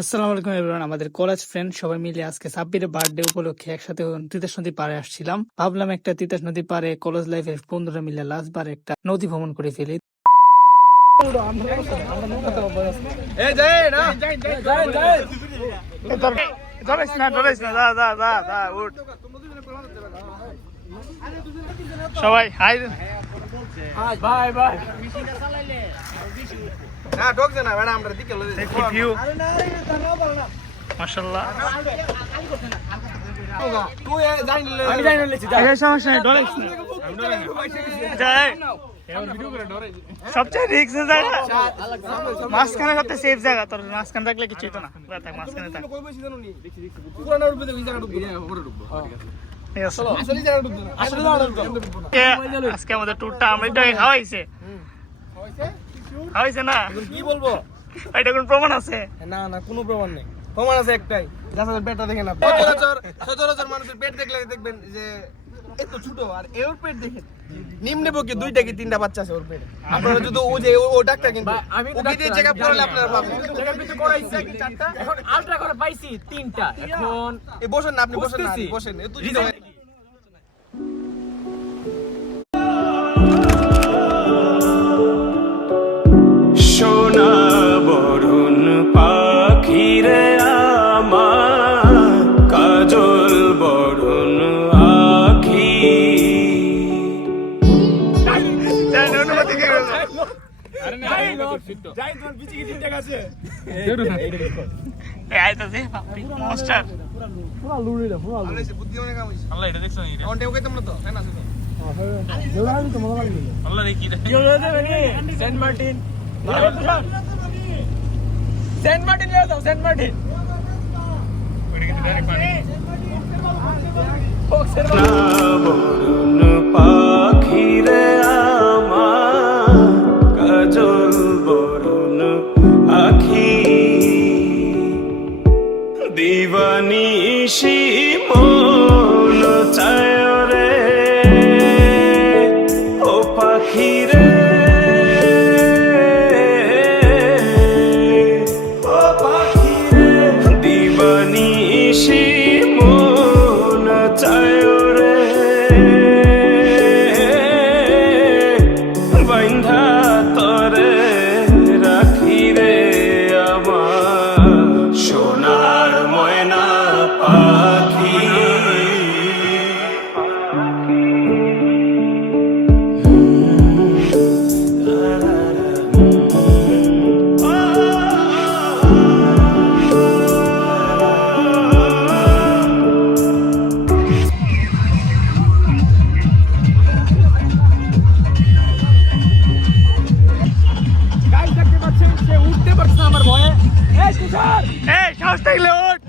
আসসালামু আলাইকুম এভরিওয়ান। আমাদের কলেজ ফ্রেন্ড সবাই মিলে আজকে সাব্বিরের বার্থডে উপলক্ষে একসাথে তিতাস নদী পাড়ে আসছিলাম। ভাবলাম একটা তিতাস নদী পাড়ে কলেজ লাইফের বন্ধুরা মিলে লাস্ট বার একটা নদী ভ্রমণ করে ফেলি। সবাই হাই বাই বাই। না ঢোকছে না ম্যাডাম, আমরা দিকে লয়ে দেখি ভিউ মাশাআল্লাহ। তুই জানিলে আমি জানি না লেছি এই সমস্যা নাই, ডরাইস না। যাই সবচেয়ে রিস্ক জায়গা মাঝখানে সবচেয়ে সেফ জায়গা। তোর মাঝখানে থাকলে কিছু হতো না, থাক মাঝখানে থাক। কই বসি জানো নি পুরানা রূপে ওই জায়গা ঢুকবো না, পরে ঢুকবো। আসলে জায়গা ঢুকবো না, আসলে জায়গা ঢুকবো না। আজকে আমাদের ট্যুরটা আমরা এটা খাওয়াইছে খাওয়াইছে না, কি বলবো? এটা কোন প্রমাণ আছে? না না, কোনো প্রমাণ নেই। প্রমাণ আছে একটাই, যাদের পেটটা দেখেন না। সচরাচর মানুষের পেট দেখলে দেখবেন যে এত ছোট, আর এর পেট দেখেন নিম্নে পক্ষে দুইটা কি তিনটা বাচ্চা আছে ওর পেটে। আপনারা যদি ও যে ও ডাক্তার, কিন্তু ওকে দিয়ে চেকআপ করলে আপনারা পাবেন। চেকআপ কিন্তু করাইছে কি চারটা, এখন আলট্রা করে পাইছি তিনটা। এখন এই বসেন না, আপনি বসেন না, আপনি বসেন। এত ছোট সোনা বরণ পাখিরে আমার কাজল বরণ আখি। বুদ্ধিমানের কাম হইছে। আল্লাহ এটা দেখছ নি? এখন টেও কইতাম না তো, তাই না? আল্লাহ রে কি দেখে সেন্ট মার্টিন সেন্ট মার্টিন নিয়ে যাও, সেন্ট মার্টিন। বরণ পাখিরে আমার কাজল বরণ আখি। দিবানিশি মন চায় রে ও পাখিরে, ও পাখিরে। দিবানিশি মন চায় রে বাইন্ধা তরে রাখি রে আমার সোনার ময়না পাখি। গাইস দেখতে পাচ্ছেন, সে উঠতে পারছে না আমার ভয়ে। এই তুষার, এই সাহস থাকলে ওঠ।